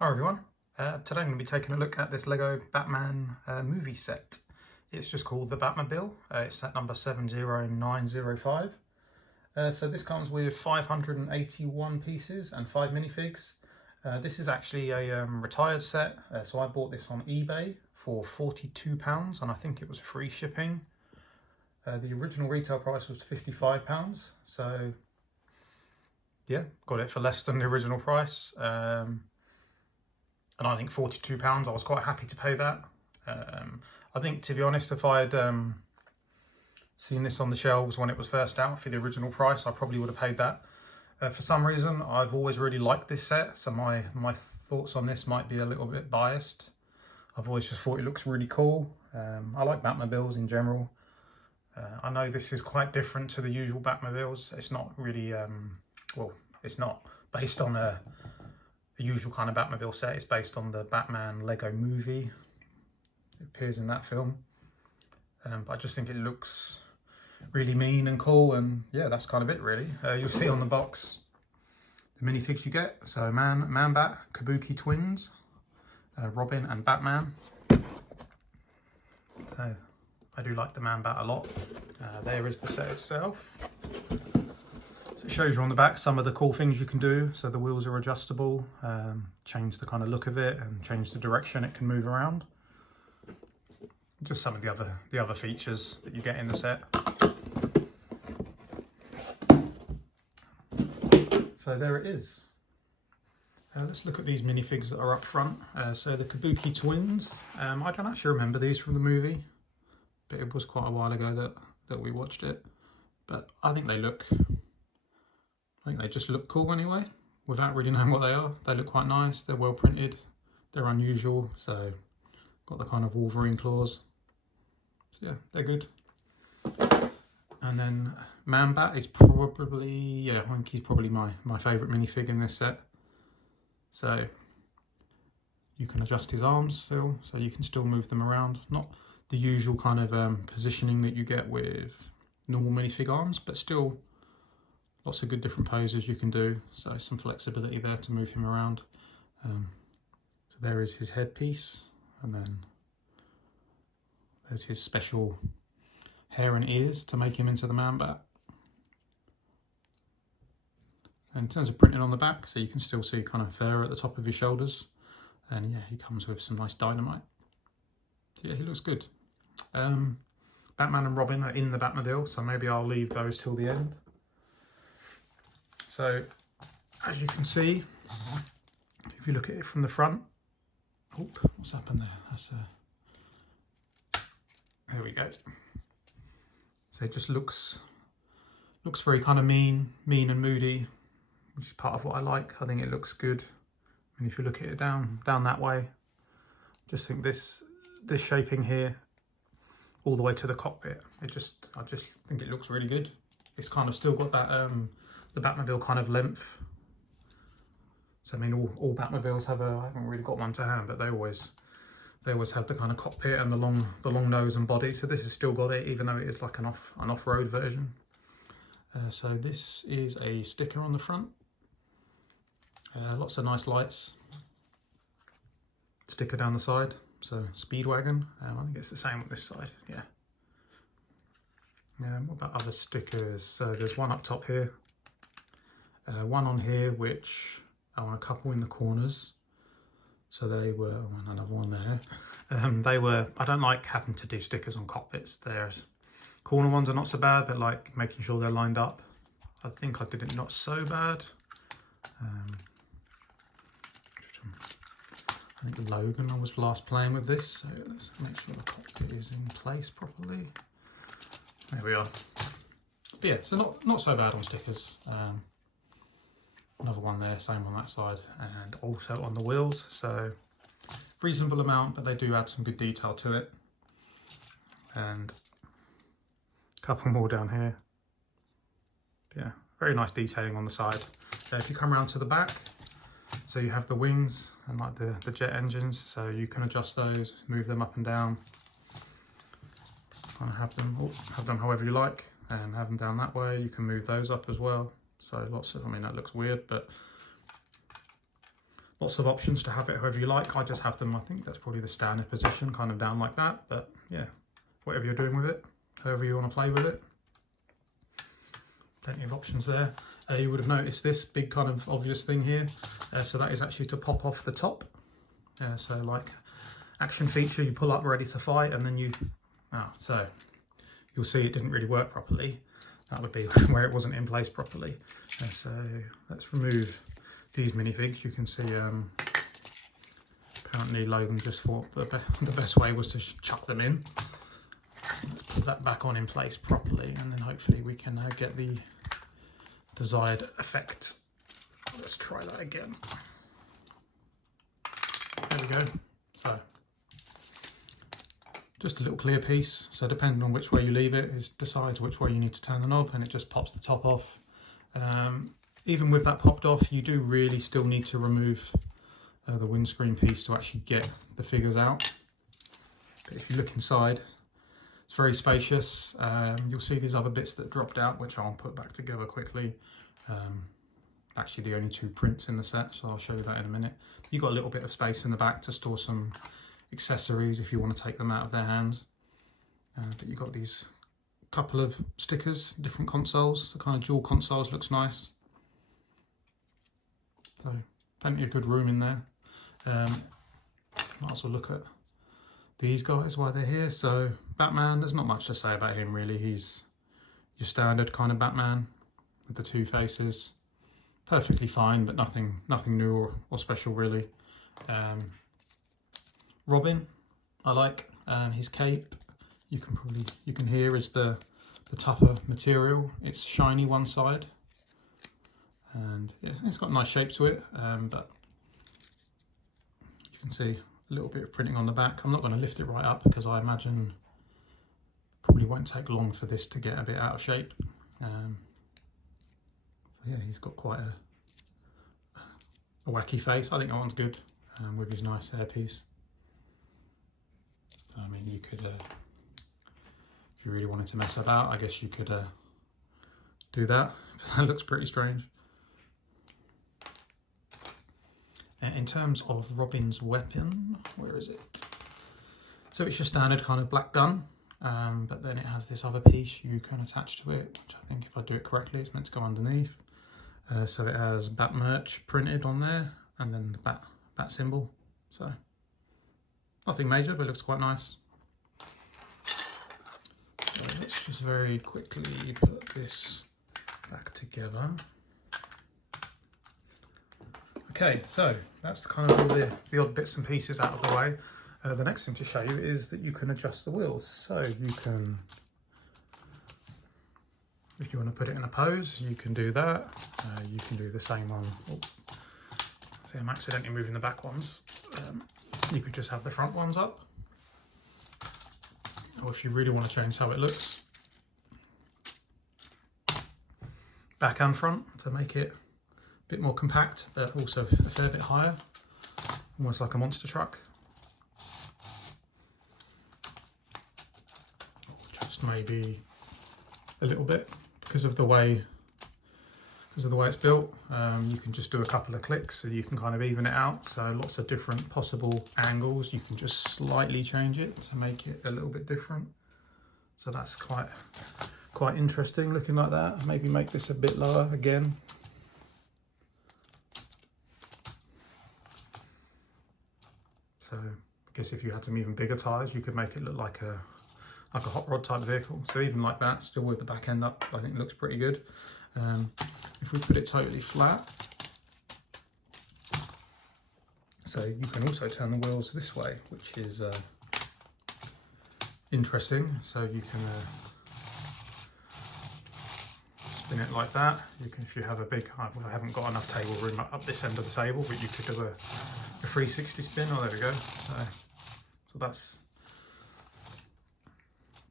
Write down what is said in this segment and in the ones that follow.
Hi everyone, today I'm going to be taking a look at this Lego Batman movie set. It's just called the Batmobile, it's set number 70905. So this comes with 581 pieces and 5 minifigs. This is actually a retired set, so I bought this on eBay for £42 and I think it was free shipping. The original retail price was £55, so yeah, got it for less than the original price. And I think £42, I was quite happy to pay that. I think, to be honest, if I had seen this on the shelves when it was first out for the original price, I probably would have paid that. For some reason, I've always really liked this set, so my thoughts on this might be a little bit biased. I've always just thought it looks really cool. I like Batmobiles in general. I know this is quite different to the usual Batmobiles. It's not really, well, it's not based on a usual kind of Batmobile set. It's based on the Batman Lego movie. It appears in that film. But I just think it looks really mean and cool, and yeah, that's kind of it really. You'll see on the box the minifigs you get. So Man-Bat, Kabuki twins, Robin and Batman. So I do like the Man-Bat a lot. There is the set itself. It shows you on the back some of the cool things you can do. So the wheels are adjustable, change the kind of look of it and change the direction it can move around. Just some of the other features that you get in the set. So there it is. Let's look at these minifigs that are up front. So the Kabuki twins, I don't actually remember these from the movie, but it was quite a while ago that we watched it. But I think they just look cool anyway, without really knowing what they are. They look quite nice, they're well printed, they're unusual, so got the kind of Wolverine claws. So yeah, they're good. And then Man-Bat is probably, yeah, I think he's probably my favourite minifig in this set. So you can adjust his arms still, so you can still move them around. Not the usual kind of positioning that you get with normal minifig arms, but still lots of good different poses you can do, so some flexibility there to move him around. So there is his headpiece, and then there's his special hair and ears to make him into the Man-Bat. And in terms of printing on the back, so you can still see kind of fur at the top of his shoulders, and yeah, he comes with some nice dynamite. So yeah, he looks good. Batman and Robin are in the Batmobile, so maybe I'll leave those till the end. So, as you can see, if you look at it from the front, oh, what's happened there? That's there we go. So it just looks very kind of mean and moody, which is part of what I like. I think it looks good. And if you look at it down that way, just think this shaping here, all the way to the cockpit, I just think it looks really good. It's kind of still got that the Batmobile kind of length. So I mean, all Batmobiles have I haven't really got one to hand, but they always have the kind of cockpit and the long nose and body. So this has still got it, even though it is like an off-road version. So this is a sticker on the front. Lots of nice lights. Sticker down the side. So Speedwagon. I think it's the same on this side. Yeah. What about other stickers? So there's one up top here. One on here, which I want a couple in the corners. So they were, oh, another one there. I don't like having to do stickers on cockpits. There's corner ones are not so bad, but like making sure they're lined up. I think I did it not so bad. I think Logan, I was last playing with this, so let's make sure the cockpit is in place properly. There we are. But yeah, so not so bad on stickers. Another one there, same on that side, and also on the wheels, so reasonable amount, but they do add some good detail to it. And a couple more down here. Yeah, very nice detailing on the side. If you come around to the back, so you have the wings and like the jet engines, so you can adjust those, move them up and down, kind of have them however you like, and have them down that way. You can move those up as well. So lots of, I mean, that looks weird, but lots of options to have it however you like. I just have them, I think that's probably the standard position, kind of down like that. But yeah, whatever you're doing with it, however you want to play with it. Plenty of options there. You would have noticed this big kind of obvious thing here. So that is actually to pop off the top. So like action feature, you pull up ready to fight, and then you, so you'll see it didn't really work properly. That would be where it wasn't in place properly. So let's remove these minifigs. You can see apparently Logan just thought the best way was to chuck them in. Let's put that back on in place properly, and then hopefully we can get the desired effect. Let's try that again. There we go. So just a little clear piece. So depending on which way you leave it, it decides which way you need to turn the knob, and it just pops the top off. Even with that popped off, you do really still need to remove the windscreen piece to actually get the figures out. But if you look inside, it's very spacious. You'll see these other bits that dropped out, which I'll put back together quickly. Actually the only 2 prints in the set, so I'll show you that in a minute. You've got a little bit of space in the back to store some accessories if you want to take them out of their hands. But you've got these couple of stickers, different consoles. The kind of dual consoles looks nice. So plenty of good room in there. Might as well look at these guys while they're here. So Batman, there's not much to say about him really. He's your standard kind of Batman with the 2 faces. Perfectly fine, but nothing new or special really. Robin, I like his cape. You can hear is the tougher material. It's shiny one side, and yeah, it's got a nice shape to it. But you can see a little bit of printing on the back. I'm not going to lift it right up because I imagine probably won't take long for this to get a bit out of shape. So yeah, he's got quite a wacky face. I think that one's good with his nice hairpiece. So I mean, you could, if you really wanted to mess about, I guess you could do that. That looks pretty strange. In terms of Robin's weapon, where is it? So it's your standard kind of black gun, but then it has this other piece you can attach to it, which I think if I do it correctly, it's meant to go underneath. So it has Bat merch printed on there, and then the bat symbol. So nothing major, but it looks quite nice. So let's just very quickly put this back together. Okay, so that's kind of all the odd bits and pieces out of the way. The next thing to show you is that you can adjust the wheels. So you can, if you want to put it in a pose, you can do that. You can do the same on, see I'm accidentally moving the back ones. You could just have the front ones up. Or if you really want to change how it looks, back and front to make it a bit more compact, but also a fair bit higher, almost like a monster truck. Just maybe a little bit because of the way it's built. You can just do a couple of clicks so you can kind of even it out. So lots of different possible angles. You can just slightly change it to make it a little bit different. So that's quite interesting looking like that. Maybe make this a bit lower again. So I guess if you had some even bigger tyres, you could make it look like a hot rod type vehicle. So even like that, still with the back end up, I think it looks pretty good. If we put it totally flat, so you can also turn the wheels this way, which is interesting. So you can spin it like that. You can, if you have a big, I haven't got enough table room up this end of the table, but you could do a 360 spin. Oh, there we go. So that's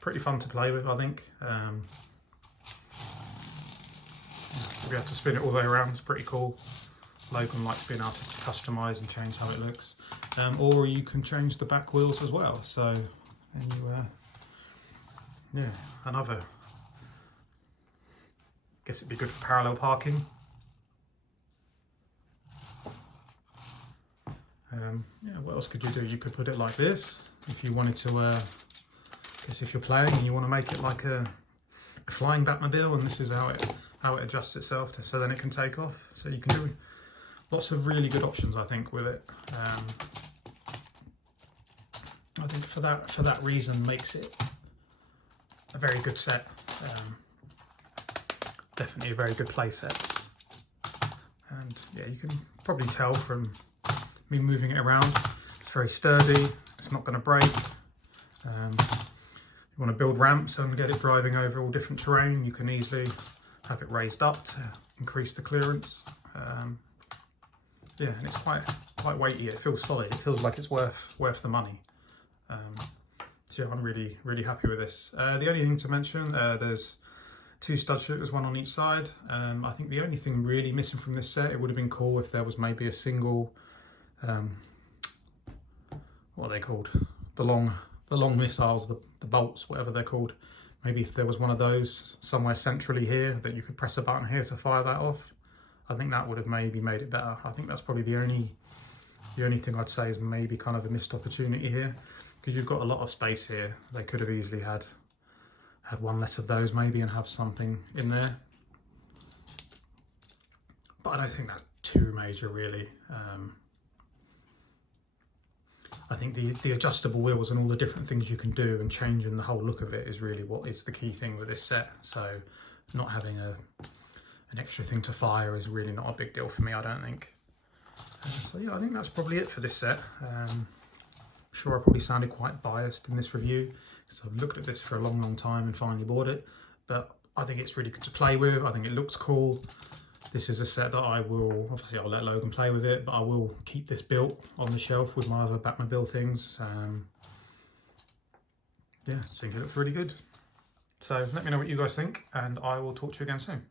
pretty fun to play with, I think. We have to spin it all the way around. It's pretty cool. Logan likes being able to customize and change how it looks. Or you can change the back wheels as well. So, yeah, another. Guess it'd be good for parallel parking. Yeah, what else could you do? You could put it like this if you wanted to. I guess if you're playing and you want to make it like a flying Batmobile, and this is how it adjusts itself so then it can take off. So you can do lots of really good options, I think, with it. I think for that reason makes it a very good set. Definitely a very good play set. And yeah, you can probably tell from me moving it around, it's very sturdy, it's not going to break. You want to build ramps and get it driving over all different terrain, you can easily have it raised up to increase the clearance. Yeah, and it's quite weighty. It feels solid. It feels like it's worth the money. So yeah, I'm really happy with this. The only thing to mention, there's 2 stud shooters, 1 on each side. I think the only thing really missing from this set, it would have been cool if there was maybe a single, what are they called? The long missiles, the bolts, whatever they're called. Maybe if there was one of those somewhere centrally here that you could press a button here to fire that off. I think that would have maybe made it better. I think that's probably the only thing I'd say is maybe kind of a missed opportunity here, because you've got a lot of space here. They could have easily had 1 less of those maybe and have something in there. But I don't think that's too major really. I think the adjustable wheels and all the different things you can do and changing the whole look of it is really what is the key thing with this set. So not having an extra thing to fire is really not a big deal for me, I don't think. So yeah, I think that's probably it for this set. I'm sure I probably sounded quite biased in this review, because I've looked at this for a long time and finally bought it. But I think it's really good to play with. I think it looks cool. This is a set that I will, obviously I'll let Logan play with it, but I will keep this built on the shelf with my other Batmobile things. Yeah, I think it looks really good. So let me know what you guys think, and I will talk to you again soon.